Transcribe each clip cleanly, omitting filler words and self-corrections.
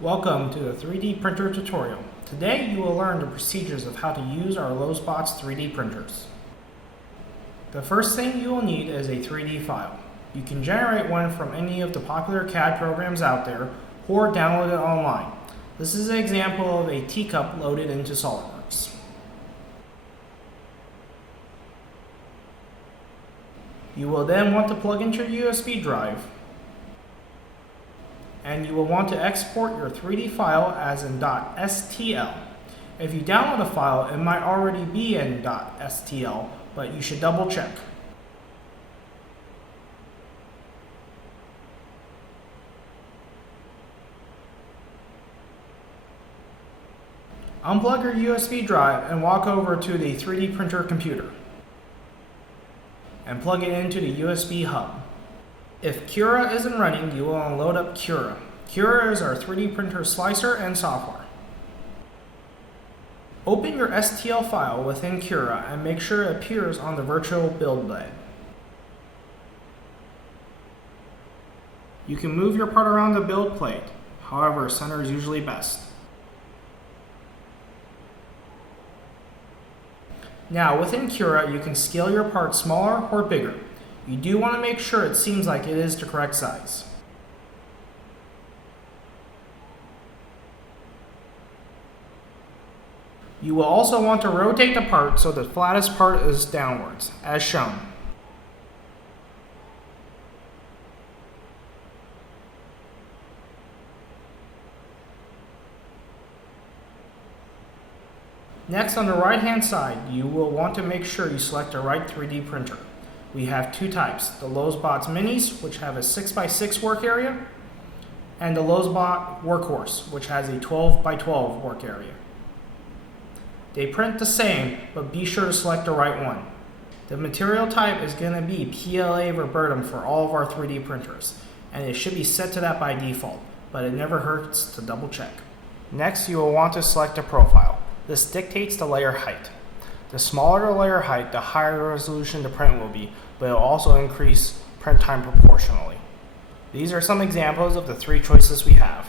Welcome to the 3D printer tutorial. Today you will learn the procedures of how to use our Lowsbots 3D printers. The first thing you will need is a 3D file. You can generate one from any of the popular CAD programs out there or download it online. This is an example of a teacup loaded into SOLIDWORKS. You will then want to plug into your USB drive, and you will want to export your 3D file as in .stl. If you download a file, it might already be in .stl, but you should double check. Unplug your USB drive and walk over to the 3D printer computer and plug it into the USB hub. If Cura isn't running, you will load up Cura. Cura is our 3D printer slicer and software. Open your STL file within Cura and make sure it appears on the virtual build bed. You can move your part around the build plate, however, center is usually best. Now, within Cura, you can scale your part smaller or bigger. You do want to make sure it seems like it is the correct size. You will also want to rotate the part so the flattest part is downwards, as shown. Next, on the right hand side, you will want to make sure you select the right 3D printer. We have two types, the Lowsbots Minis, which have a 6x6 work area, and the Lowsbot Workhorse, which has a 12x12 work area. They print the same, but be sure to select the right one. The material type is going to be PLA Verbatim for all of our 3D printers, and it should be set to that by default, but it never hurts to double check. Next, you will want to select a profile. This dictates the layer height. The smaller the layer height, the higher resolution the print will be, but it will also increase print time proportionally. These are some examples of the three choices we have.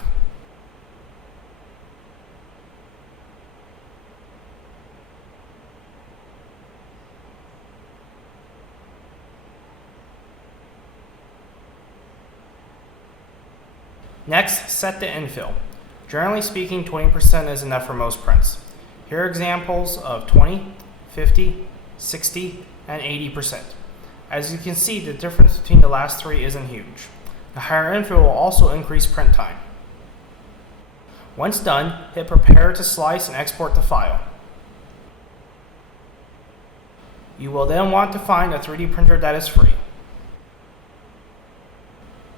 Next, set the infill. Generally speaking, 20% is enough for most prints. Here are examples of 20, 50, 60, and 80%. As you can see, the difference between the last three isn't huge. The higher infill will also increase print time. Once done, hit prepare to slice and export the file. You will then want to find a 3D printer that is free.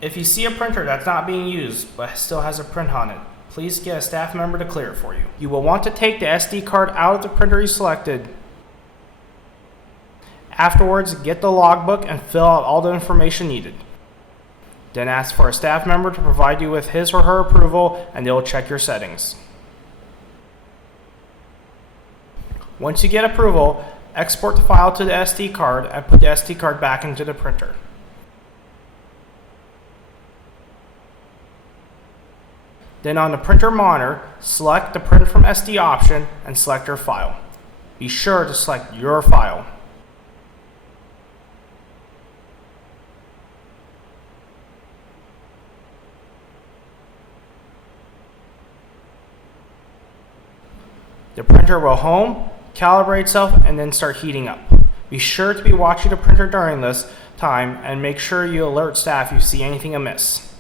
If you see a printer that's not being used but still has a print on it, please get a staff member to clear it for you. You will want to take the SD card out of the printer you selected. Afterwards, get the logbook and fill out all the information needed. Then ask for a staff member to provide you with his or her approval, and they will check your settings. Once you get approval, export the file to the SD card and put the SD card back into the printer. Then on the printer monitor, select the Print from SD option and select your file. Be sure to select your file. The printer will home, calibrate itself, and then start heating up. Be sure to be watching the printer during this time and make sure you alert staff if you see anything amiss.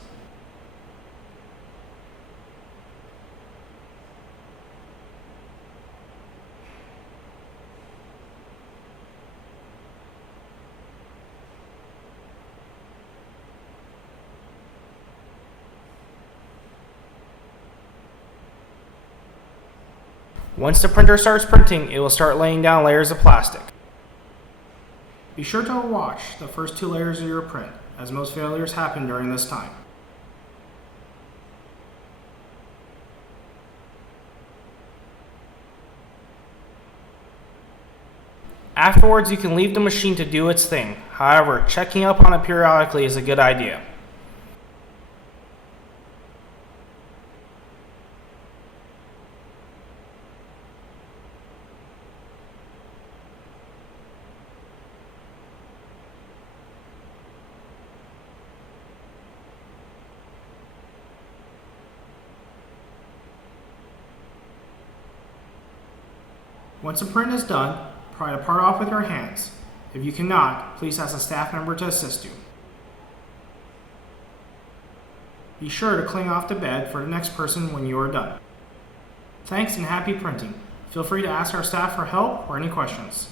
Once the printer starts printing, it will start laying down layers of plastic. Be sure to wash the first two layers of your print, as most failures happen during this time. Afterwards, you can leave the machine to do its thing. However, checking up on it periodically is a good idea. Once the print is done, pry the part off with your hands. If you cannot, please ask a staff member to assist you. Be sure to clean off the bed for the next person when you are done. Thanks and happy printing. Feel free to ask our staff for help or any questions.